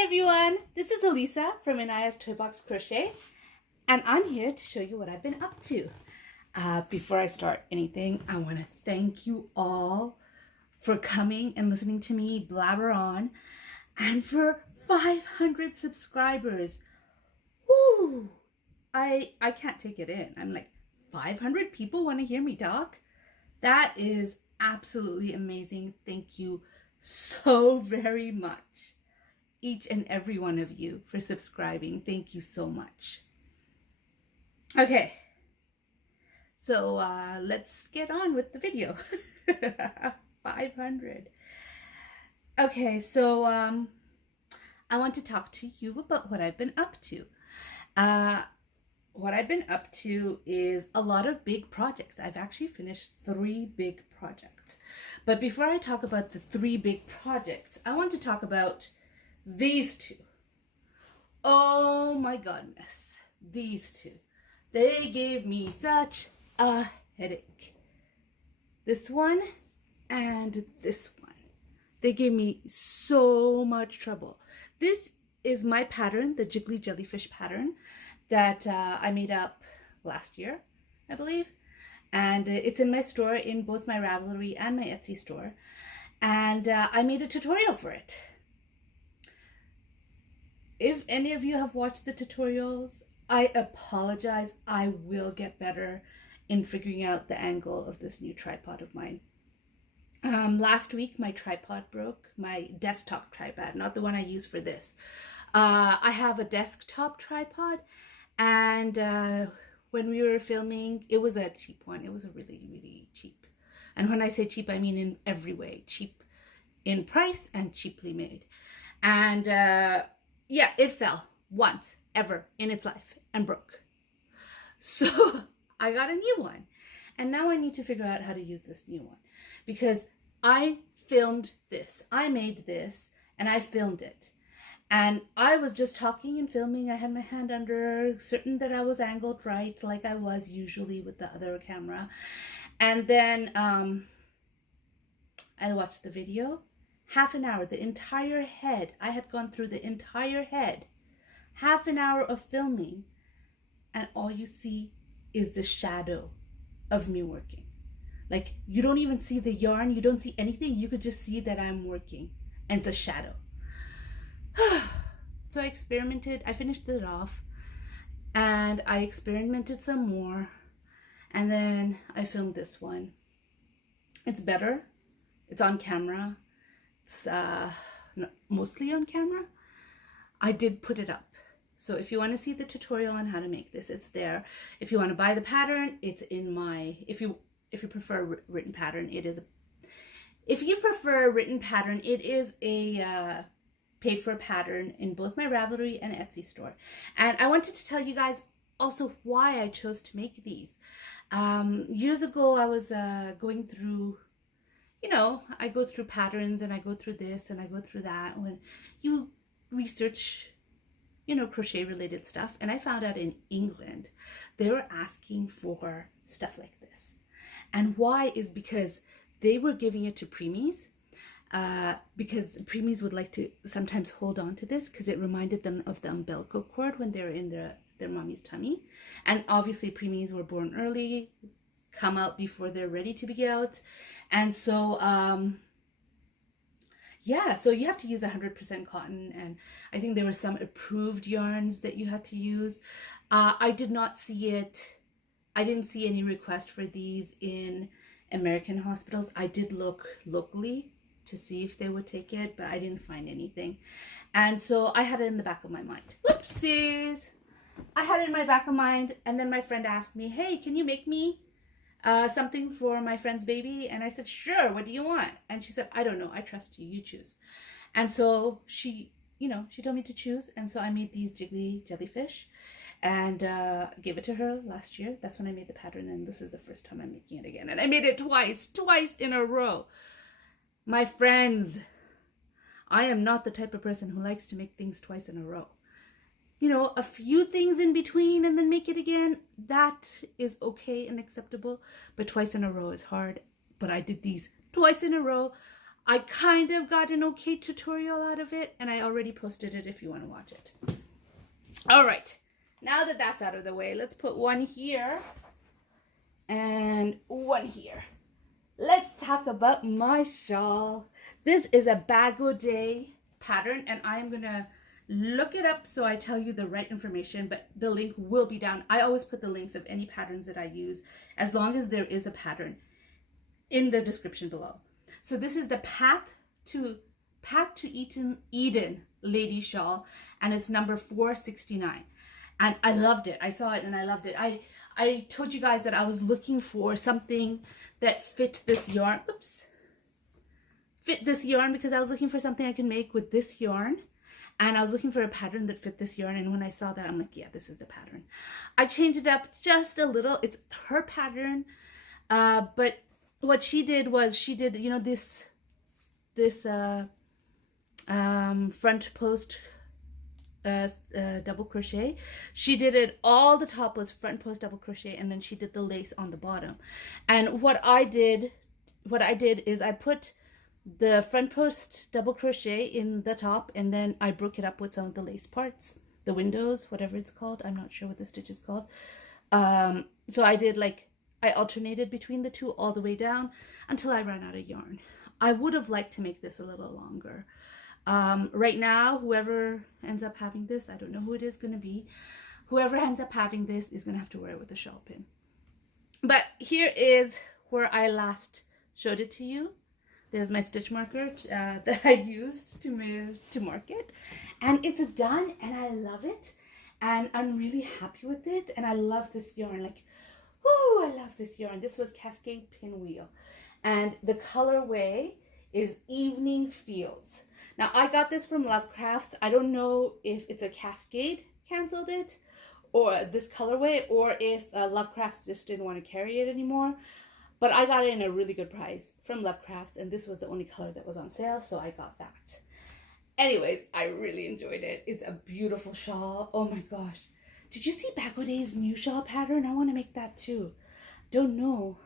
Hi everyone, this is Elisa from Inaya's Toy Box Crochet, and I'm here to show you what I've been up to. Before I start anything, I want to thank you all for coming and listening to me blabber on, and for 500 subscribers. Woo! I can't take it in. I'm like, 500 people want to hear me talk? That is absolutely amazing. Thank you so very much, each and every one of you, for subscribing. Thank you so much. Okay, so let's get on with the video. 500. Okay, so I want to talk to you about what I've been up to. What I've been up to is a lot of big projects. I've actually finished 3 big projects. But before I talk about the 3 big projects, I want to talk about these 2. Oh my goodness, these 2. They gave me such a headache. This one and this one. They gave me so much trouble. This is my pattern, the Jiggly Jellyfish pattern that I made up last year, I believe. And it's in my store, in both my Ravelry and my Etsy store. And I made a tutorial for it. If any of you have watched the tutorials, I apologize. I will get better in figuring out the angle of this new tripod of mine. Last week, my tripod broke, my desktop tripod, not the one I use for this. I have a desktop tripod, and when we were filming, it was a cheap one. It was a really, really cheap. And when I say cheap, I mean in every way. Cheap in price and cheaply made. And yeah, it fell once ever in its life and broke. So I got a new one. And now I need to figure out how to use this new one, because I filmed this. I made this and I filmed it. And I was just talking and filming. I had my hand under, certain that I was angled right, like I was usually with the other camera. And then I watched the video. Half an hour, the entire head. I had gone through the entire head. Half an hour of filming. And all you see is the shadow of me working. Like, you don't even see the yarn. You don't see anything. You could just see that I'm working. And it's a shadow. So I experimented. I finished it off. And I experimented some more. And then I filmed this one. It's better. It's on camera. It's mostly on camera. I did put it up. So if you want to see the tutorial on how to make this, it's there. If you want to buy the pattern, it's in my, if you prefer a written pattern, it is a paid for pattern in both my Ravelry and Etsy store. And I wanted to tell you guys also why I chose to make these. Years ago, I was going through, you know, I go through patterns and I go through this and I go through that when you research, you know, crochet related stuff. And I found out in England, they were asking for stuff like this. And why is because they were giving it to preemies, because preemies would like to sometimes hold on to this because it reminded them of the umbilical cord when they were in their mommy's tummy. And obviously preemies were born early, come out before they're ready to be out. And so yeah, so you have to use 100% cotton, and I think there were some approved yarns that you had to use. I did not see it. I didn't see any request for these in American hospitals. I did look locally to see if they would take it, but I didn't find anything. And so I had it in the back of my mind. Whoopsies! I had it in my back of mind, and then my friend asked me, hey, can you make me something for my friend's baby? And I said, sure, what do you want? And she said, I don't know, I trust you, you choose. And so she, you know, she told me to choose. And so I made these Jiggly Jellyfish and gave it to her last year. That's when I made the pattern, and this is the first time I'm making it again. And I made it twice in a row. My friends, I am not the type of person who likes to make things twice in a row. You know, a few things in between and then make it again, that is okay and acceptable. But twice in a row is hard. But I did these twice in a row. I kind of got an okay tutorial out of it, and I already posted it if you want to watch it. All right, now that that's out of the way, let's put one here and one here. Let's talk about my shawl. This is a Bago Day pattern, and I'm gonna look it up so I tell you the right information, but the link will be down. I always put the links of any patterns that I use, as long as there is a pattern, in the description below. So this is the Path to Eden Lady Shawl, and it's number 469. And I loved it. I saw it and I loved it. I told you guys that I was looking for something that fit this yarn. Oops. Fit this yarn, because I was looking for something I can make with this yarn. And I was looking for a pattern that fit this yarn. And when I saw that, I'm like, yeah, this is the pattern. I changed it up just a little. It's her pattern. But what she did was, she did, you know, this front post double crochet. She did it, all the top was front post double crochet, and then she did the lace on the bottom. And what I did is I put the front post double crochet in the top, and then I broke it up with some of the lace parts, the windows, whatever it's called. I'm not sure what the stitch is called. So I did, like, I alternated between the two all the way down until I ran out of yarn. I would have liked to make this a little longer. Right now, whoever ends up having this, I don't know who it is going to be, whoever ends up having this is going to have to wear it with a shawl pin. But here is where I last showed it to you. There's my stitch marker that I used to mark it, and it's done, and I love it, and I'm really happy with it, and I love this yarn. Like, oh, I love this yarn. This was Cascade Pinwheel, and the colorway is Evening Fields. Now, I got this from Lovecrafts. I don't know if it's a Cascade canceled it, or this colorway, or if Lovecrafts just didn't want to carry it anymore. But I got it in a really good price from Lovecrafts, and this was the only color that was on sale, so I got that. Anyways, I really enjoyed it. It's a beautiful shawl. Oh my gosh. Did you see Bago Day's new shawl pattern? I want to make that too. Don't know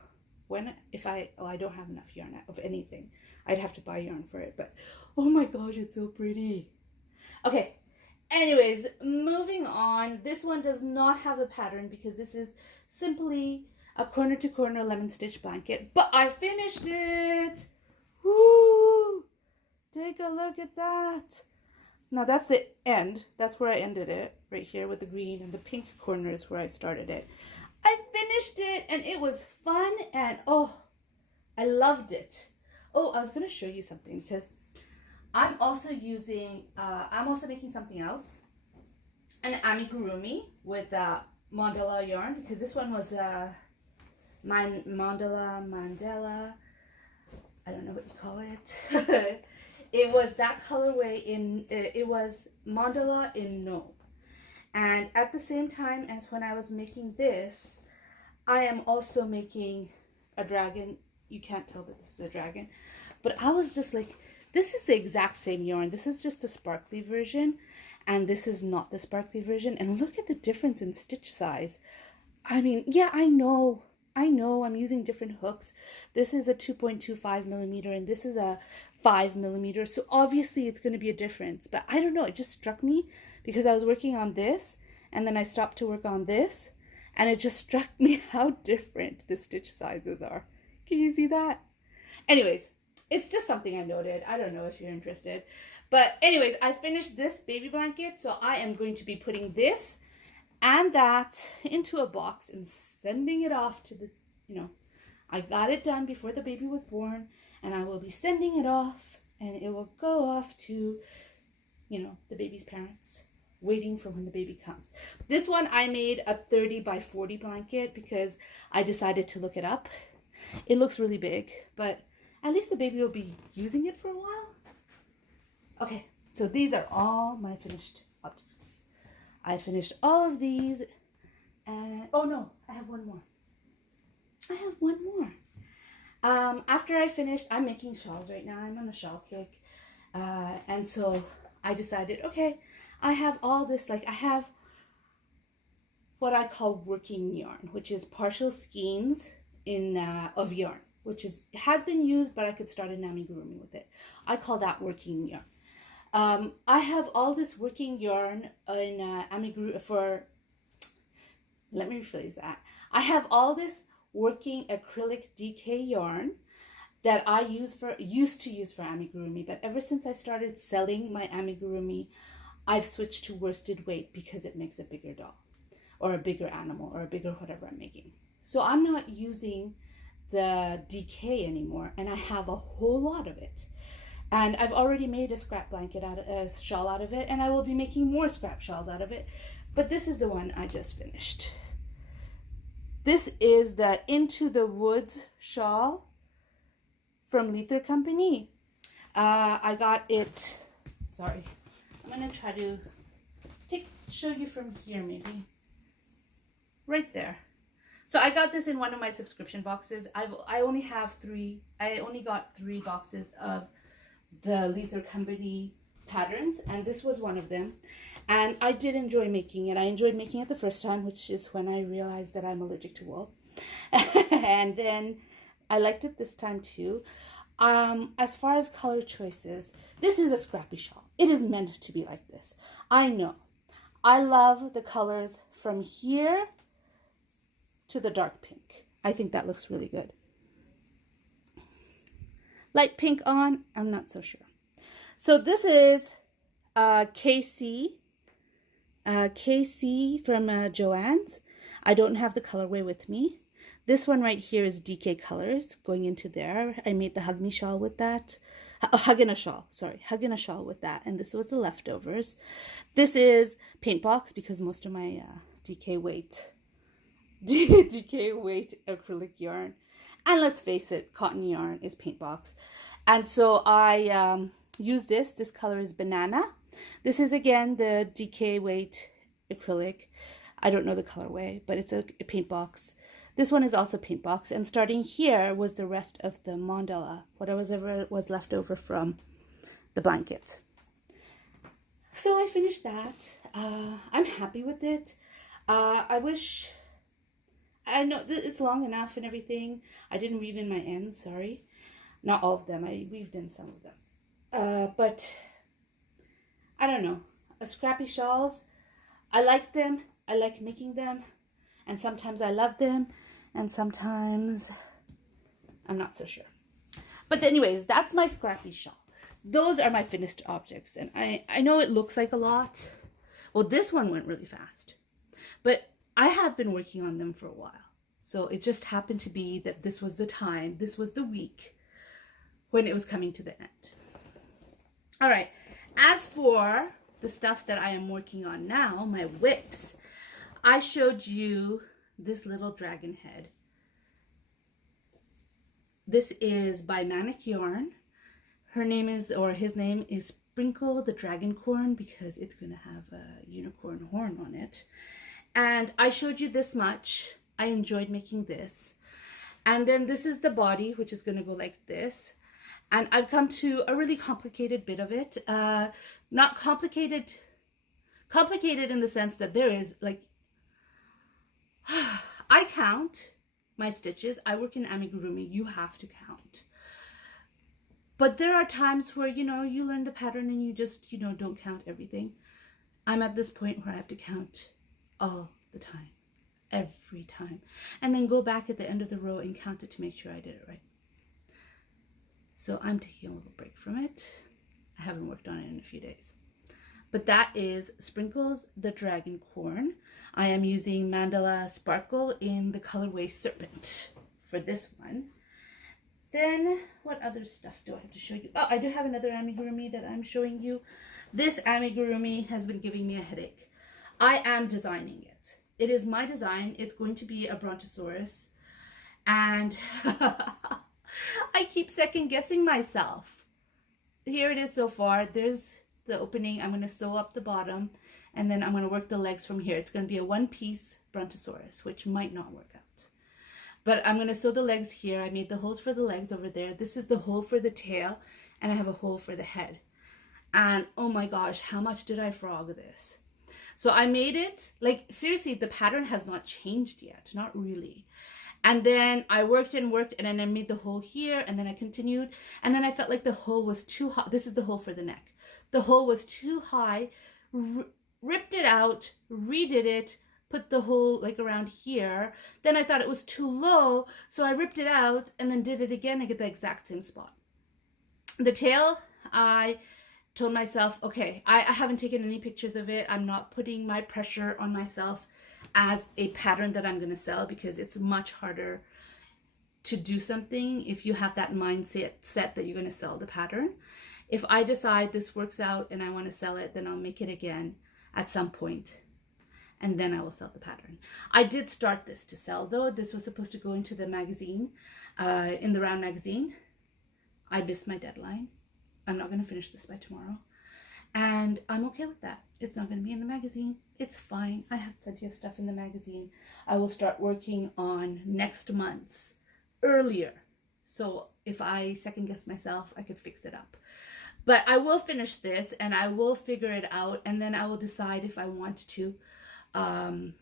when, if I don't have enough yarn of anything. I'd have to buy yarn for it, but oh my gosh, it's so pretty. Okay, anyways, moving on. This one does not have a pattern because this is simply a corner to corner lemon stitch blanket, but I finished it. Woo! Take a look at that. Now that's the end. That's where I ended it, right here with the green, and the pink corner is where I started it. I finished it, and it was fun, and oh, I loved it. Oh, I was going to show you something, because I'm also using, I'm also making something else, an amigurumi with mandala yarn, because this one was mandala, I don't know what you call it. It was that colorway in, it was mandala in No. And at the same time as when I was making this, I am also making a dragon. You can't tell that this is a dragon, but I was just like, this is the exact same yarn. This is just a sparkly version, and this is not the sparkly version. And look at the difference in stitch size. I mean, yeah, I know I'm using different hooks. This is a 2.25 millimeter, and this is a 5 millimeter. So obviously it's going to be a difference, but I don't know. It just struck me because I was working on this, and then I stopped to work on this, and it just struck me how different the stitch sizes are. Can you see that? Anyways, it's just something I noted. I don't know if you're interested. But anyways, I finished this baby blanket. So I am going to be putting this and that into a box and sending it off to the, you know, I got it done before the baby was born. And I will be sending it off. And it will go off to, you know, the baby's parents, waiting for when the baby comes. This one I made a 30 by 40 blanket because I decided to look it up. It looks really big, but at least the baby will be using it for a while. Okay, so these are all my finished objects. I finished all of these, and oh no, I have one more. I have one more. After I finished, I'm making shawls right now. I'm on a shawl kick, and so I decided, okay, I have all this, like I have what I call working yarn, which is partial skeins of yarn. which has been used, but I could start an amigurumi with it. I call that working yarn. I have all this working yarn in amigurumi for, let me rephrase that. I have all this working acrylic DK yarn that I used to use for amigurumi, but ever since I started selling my amigurumi, I've switched to worsted weight because it makes a bigger doll or a bigger animal or a bigger whatever I'm making. So I'm not using the DK anymore, and I have a whole lot of it. And I've already made a scrap blanket a shawl out of it, and I will be making more scrap shawls out of it. But this is the one I just finished. This is the Into the Woods shawl from Leather Company. I got it, sorry, I'm gonna try to show you from here maybe. Right there. So I got this in one of my subscription boxes. I only got 3 boxes of the Leather Company patterns, and this was one of them. And I did enjoy making it. I enjoyed making it the first time, which is when I realized that I'm allergic to wool. And then I liked it this time too. As far as color choices, this is a scrappy shawl. It is meant to be like this. I know. I love the colors from here to the dark pink. I think that looks really good. Light pink on, I'm not so sure. So this is KC from Joann's. I don't have the colorway with me. This one right here is DK colors going into there. I made the Hug Me shawl with that. Hug in a shawl, sorry. Hug in a shawl with that. And this was the leftovers. This is paint box because most of my DK weight acrylic yarn. And let's face it, cotton yarn is paint box. And so I use this. This color is banana. This is again the DK weight acrylic. I don't know the colorway, but it's a paint box. This one is also paint box, and starting here was the rest of the mandala, whatever was left over from the blanket. So I finished that. I'm happy with it. I know it's long enough and everything. I didn't weave in my ends, sorry. Not all of them, I weaved in some of them. But I don't know. Scrappy shawls, I like them. I like making them. And sometimes I love them, and sometimes I'm not so sure. But anyways, that's my scrappy shawl. Those are my finished objects, and I know it looks like a lot. Well, this one went really fast, but I have been working on them for a while. So it just happened to be that this was the time, this was the week when it was coming to the end. All right, as for the stuff that I am working on now, my whips, I showed you this little dragon head. This is by Manic Yarn. Her name is, or his name is Sprinkle the Dragon Corn, because it's going to have a unicorn horn on it. And I showed you this much. I enjoyed making this. And then this is the body, which is going to go like this. And I've come to a really complicated bit of it. Not complicated in the sense that there is like, I count my stitches. I work in amigurumi. You have to count. But there are times where, you learn the pattern and you just, don't count everything. I'm at this point where I have to count all the time, every time. And then go back at the end of the row and count it to make sure I did it right. So I'm taking a little break from it. I haven't worked on it in a few days. But that is Sprinkles the Dragon Corn. I am using Mandala Sparkle in the colorway Serpent for this one. Then, what other stuff do I have to show you? Oh, I do have another amigurumi that I'm showing you. This amigurumi has been giving me a headache. I am designing it. It is my design. It's going to be a brontosaurus. And I keep second guessing myself. Here it is so far. There's the opening. I'm going to sew up the bottom, and then I'm going to work the legs from here. It's going to be a one-piece brontosaurus, which might not work out. But I'm going to sew the legs here. I made the holes for the legs over there. This is the hole for the tail, and I have a hole for the head. And oh my gosh, how much did I frog this? So I made it, like seriously, the pattern has not changed yet, not really. And then I worked and worked, and then I made the hole here, and then I continued, and then I felt like the hole was too high. This is the hole for the neck. The hole was too high, ripped it out, redid it, put the hole like around here. Then I thought it was too low, so I ripped it out and then did it again and get the exact same spot. The tail, I told myself, okay, I haven't taken any pictures of it. I'm not putting my pressure on myself as a pattern that I'm going to sell, because it's much harder to do something if you have that mindset that you're going to sell the pattern. If I decide this works out and I want to sell it, then I'll make it again at some point, and then I will sell the pattern. I did start this to sell, though. This was supposed to go into the magazine, in the round magazine. I missed my deadline. I'm not going to finish this by tomorrow. And I'm okay with that. It's not going to be in the magazine. It's fine. I have plenty of stuff in the magazine. I will start working on next month's earlier. So if I second guess myself, I could fix it up. But I will finish this and I will figure it out. And then I will decide if I want to sell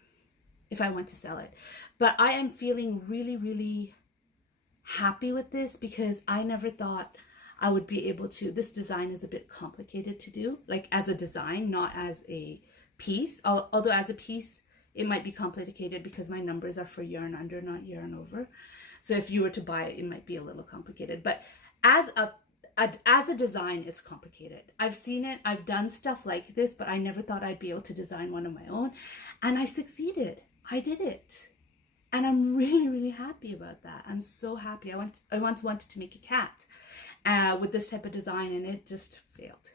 it. But I am feeling really, really happy with this, because I never thought I would be able to. This design is a bit complicated to do, like as a design, not as a piece. Although as a piece, it might be complicated because my numbers are for yarn under, not yarn over. So if you were to buy it, it might be a little complicated. But as a design, it's complicated. I've seen it. I've done stuff like this, but I never thought I'd be able to design one of my own. And I succeeded. I did it. And I'm really, really happy about that. I'm so happy. I once wanted to make a cat with this type of design, and it just failed.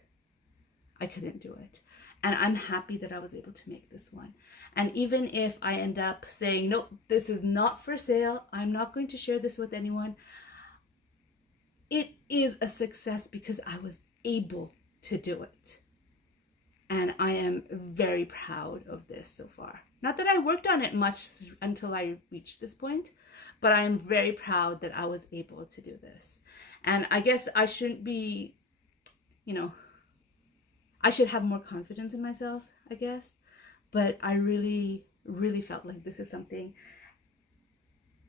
I couldn't do it. And I'm happy that I was able to make this one. And even if I end up saying, nope, this is not for sale, I'm not going to share this with anyone, it is a success because I was able to do it. And I am very proud of this so far. Not that I worked on it much until I reached this point, but I am very proud that I was able to do this. And I guess I shouldn't be, I should have more confidence in myself, I guess. But I really, really felt like this is something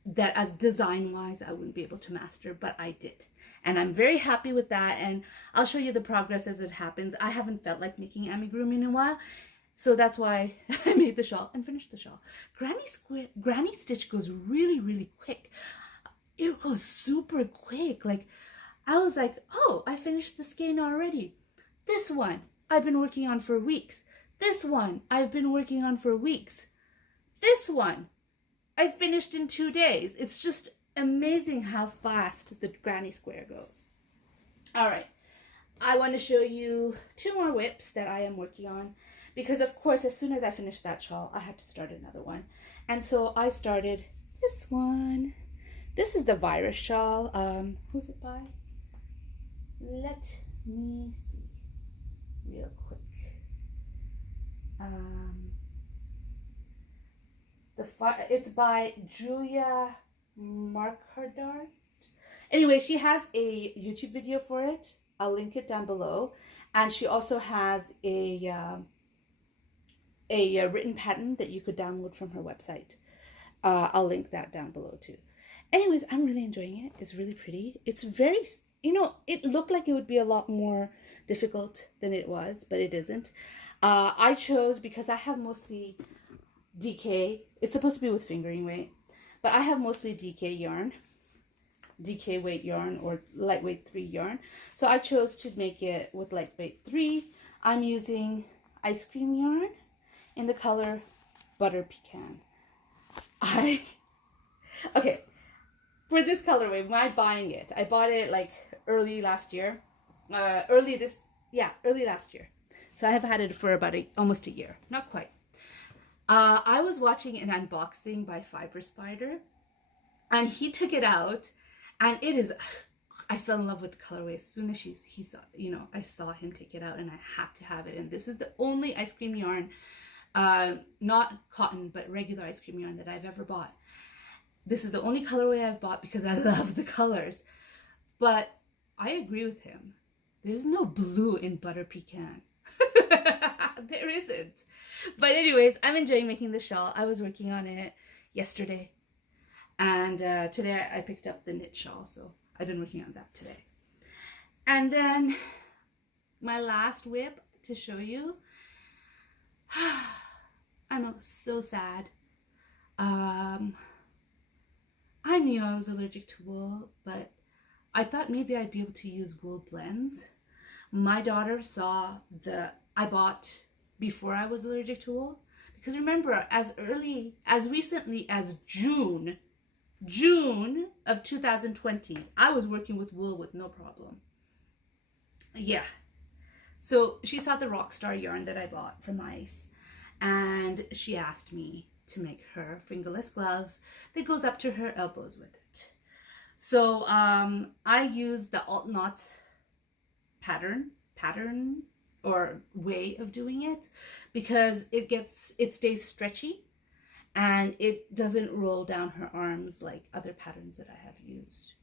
that as design-wise, I wouldn't be able to master, but I did. And I'm very happy with that, and I'll show you the progress as it happens. I haven't felt like making amigurumi in a while, so that's why I made the shawl and finished the shawl. Granny stitch goes really, really quick. It goes super quick. Like, I was like, oh, I finished the skein already. This one I've been working on for weeks. This one I've been working on for weeks. This one I finished in 2 days. It's just amazing how fast the granny square goes. All right, I want to show you 2 more whips that I am working on, because of course as soon as I finished that shawl I had to start another one, and so I started this one. This is the Virus Shawl. Who's it by? Let me see real quick. It's by Julia Markardart. Anyway, she has a YouTube video for it. I'll link it down below. And she also has a written patent that you could download from her website. I'll link that down below too. Anyways, I'm really enjoying it. It's really pretty. It's very, it looked like it would be a lot more difficult than it was, but it isn't. I chose, because I have mostly DK. It's supposed to be with fingering weight, but I have mostly DK yarn, DK weight yarn, or lightweight 3 yarn. So I chose to make it with lightweight 3. I'm using ice cream yarn in the color Butter Pecan. Okay, for this colorway, when I buying it, I bought it like early last year. Early last year. So I have had it for about almost a year, not quite. I was watching an unboxing by Fiber Spider, and he took it out, and it is, I fell in love with the colorway as soon as he saw, I saw him take it out, and I had to have it. And this is the only ice cream yarn, not cotton, but regular ice cream yarn that I've ever bought. This is the only colorway I've bought because I love the colors. But I agree with him. There's no blue in Butter Pecan. There isn't. But anyways, I'm enjoying making the shawl. I was working on it yesterday. And today I picked up the knit shawl, so I've been working on that today. And then my last whip to show you. I'm so sad. I knew I was allergic to wool, but I thought maybe I'd be able to use wool blends. My daughter saw I bought before I was allergic to wool. Because remember, as recently as June of 2020, I was working with wool with no problem. Yeah. So she saw the Rockstar yarn that I bought from Ice, and she asked me to make her fingerless gloves that goes up to her elbows with it. So I used the alt knots pattern or way of doing it, because it stays stretchy and it doesn't roll down her arms like other patterns that I have used.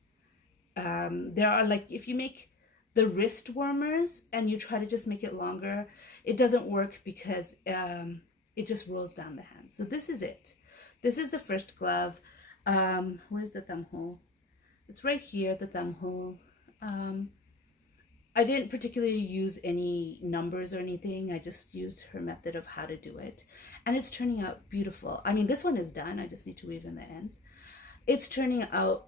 There are, like, if you make the wrist warmers and you try to just make it longer, it doesn't work because it just rolls down the hand. So this is it. This is the first glove. Where's the thumb hole? It's right here, the thumb hole. I didn't particularly use any numbers or anything. I just used her method of how to do it. And it's turning out beautiful. I mean, this one is done. I just need to weave in the ends. It's turning out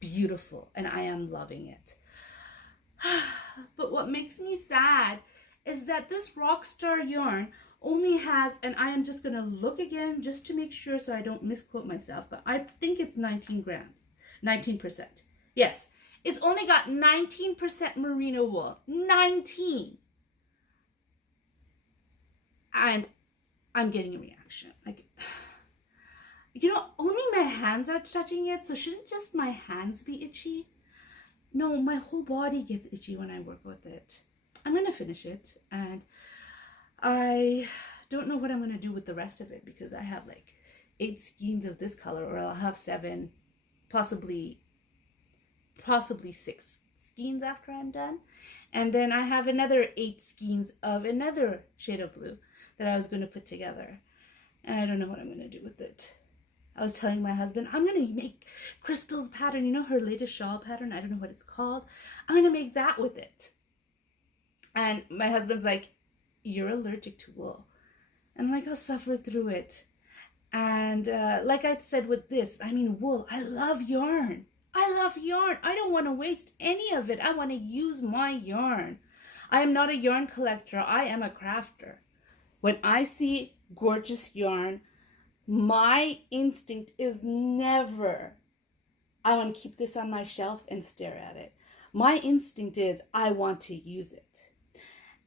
beautiful, and I am loving it. But what makes me sad is that this Rockstar yarn only has, and I am just going to look again just to make sure so I don't misquote myself, but I think it's 19%. Yes. It's only got 19% merino wool. 19! And I'm getting a reaction. Like, you know, only my hands are touching it, so shouldn't just my hands be itchy? No, my whole body gets itchy when I work with it. I'm going to finish it, and I don't know what I'm going to do with the rest of it, because I have like 8 skeins of this color, or I'll have 7, possibly 6 skeins after I'm done. And then I have another 8 skeins of another shade of blue that I was going to put together. And I don't know what I'm going to do with it. I was telling my husband, I'm going to make Crystal's pattern. You know, her latest shawl pattern? I don't know what it's called. I'm going to make that with it. And my husband's like, you're allergic to wool. And I'm like, I'll suffer through it. And like I said with this, I mean, wool, I love yarn. I love yarn. I don't want to waste any of it. I want to use my yarn. I am not a yarn collector. I am a crafter. When I see gorgeous yarn, my instinct is never, I want to keep this on my shelf and stare at it. My instinct is, I want to use it.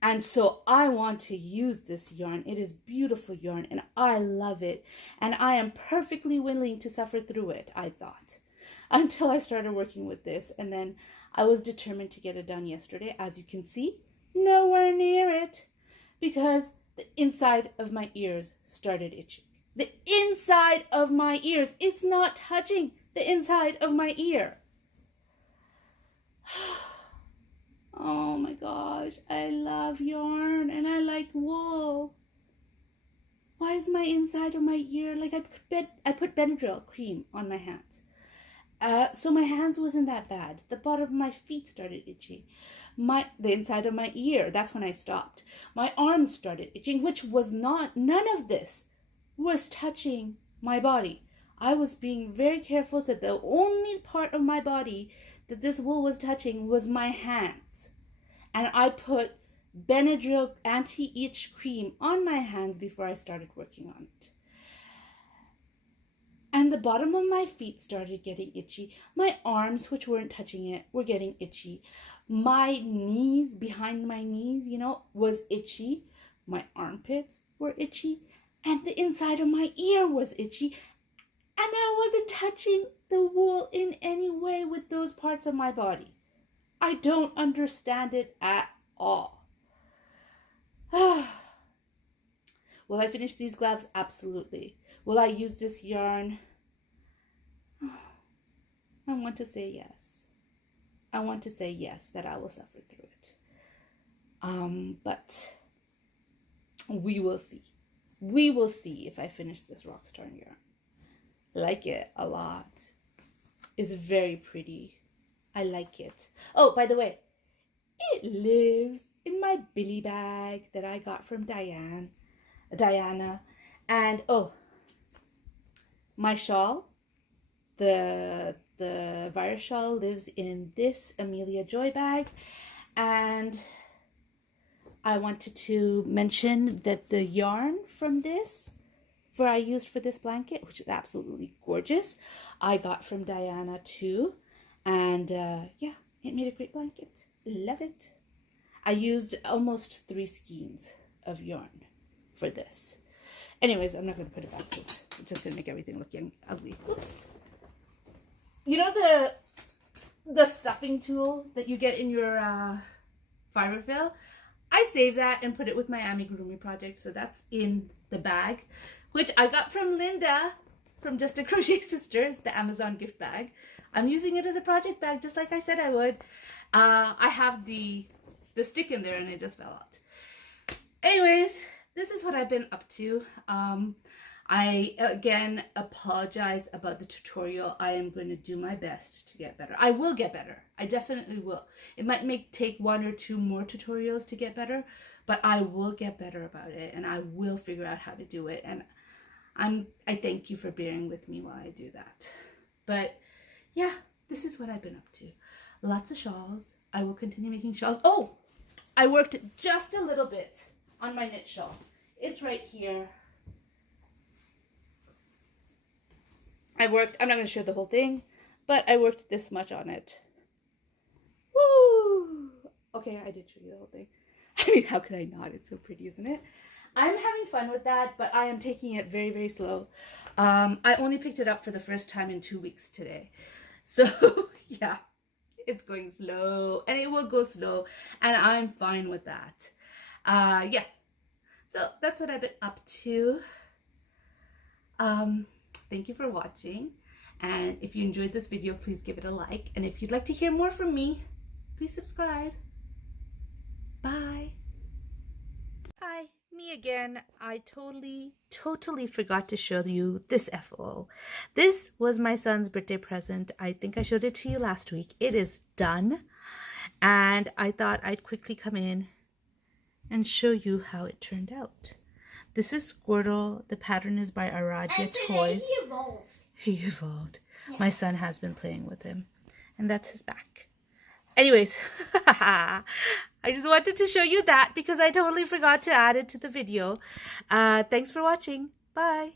And so I want to use this yarn. It is beautiful yarn, and I love it. And I am perfectly willing to suffer through it, I thought. Until I started working with this, and then I was determined to get it done yesterday. As you can see, nowhere near it, because the inside of my ears started itching. The inside of my ears. It's not touching the inside of my ear. Oh my gosh, I love yarn and I like wool. Why is my inside of my ear, like I put Benadryl cream on my hands. So my hands wasn't that bad. The bottom of my feet started itching. The inside of my ear, that's when I stopped. My arms started itching, which was none of this was touching my body. I was being very careful, so the only part of my body that this wool was touching was my hands. And I put Benadryl anti-itch cream on my hands before I started working on it. And the bottom of my feet started getting itchy. My arms, which weren't touching it, were getting itchy. My knees, behind my knees, was itchy. My armpits were itchy. And the inside of my ear was itchy. And I wasn't touching the wool in any way with those parts of my body. I don't understand it at all. Will I finish these gloves? Absolutely. Will I use this yarn? I want to say yes. I want to say yes, that I will suffer through it. But we will see. We will see if I finish this Rockstar yarn. Like it a lot. is very pretty. I like it. Oh, by the way, it lives in my Billy bag that I got from Diana. And oh, my shawl, the Virus Shawl, lives in this Amelia Joy bag. And I wanted to mention that the yarn from this, I used for this blanket, which is absolutely gorgeous, I got from Diana too. And yeah, it made a great blanket. Love it. I used almost 3 skeins of yarn for this. Anyways, I'm not going to put it back because it's just going to make everything look ugly. Oops. You know the stuffing tool that you get in your fire fill? I saved that and put it with my amigurumi project, so that's in the bag, which I got from Linda from Just a Crochet Sisters, the Amazon gift bag. I'm using it as a project bag, just like I said I would. I have the stick in there and it just fell out. Anyways, this is what I've been up to. I again apologize about the tutorial. I am going to do my best to get better. I will get better. I definitely will. It might take 1 or 2 more tutorials to get better, but I will get better about it and I will figure out how to do it. And I thank you for bearing with me while I do that. But yeah, this is what I've been up to. Lots of shawls. I will continue making shawls. Oh, I worked just a little bit on my knit shawl. It's right here. I'm not going to show the whole thing, but I worked this much on it. Woo! Okay, I did show you the whole thing. I mean, how could I not? It's so pretty, isn't it? I'm having fun with that, but I am taking it very, very slow. I only picked it up for the first time in 2 weeks today. So, yeah, it's going slow, and it will go slow, and I'm fine with that. Yeah, so that's what I've been up to. Thank you for watching, and if you enjoyed this video, please give it a like, and if you'd like to hear more from me, please subscribe. Bye. Hi, me again. I totally forgot to show you this FO. This was my son's birthday present. I think I showed it to you last week. It is done, and I thought I'd quickly come in and show you how it turned out. This is Squirtle. The pattern is by Aradia Toys. He evolved. He evolved. My son has been playing with him. And that's his back. Anyways, I just wanted to show you that because I totally forgot to add it to the video. Thanks for watching. Bye.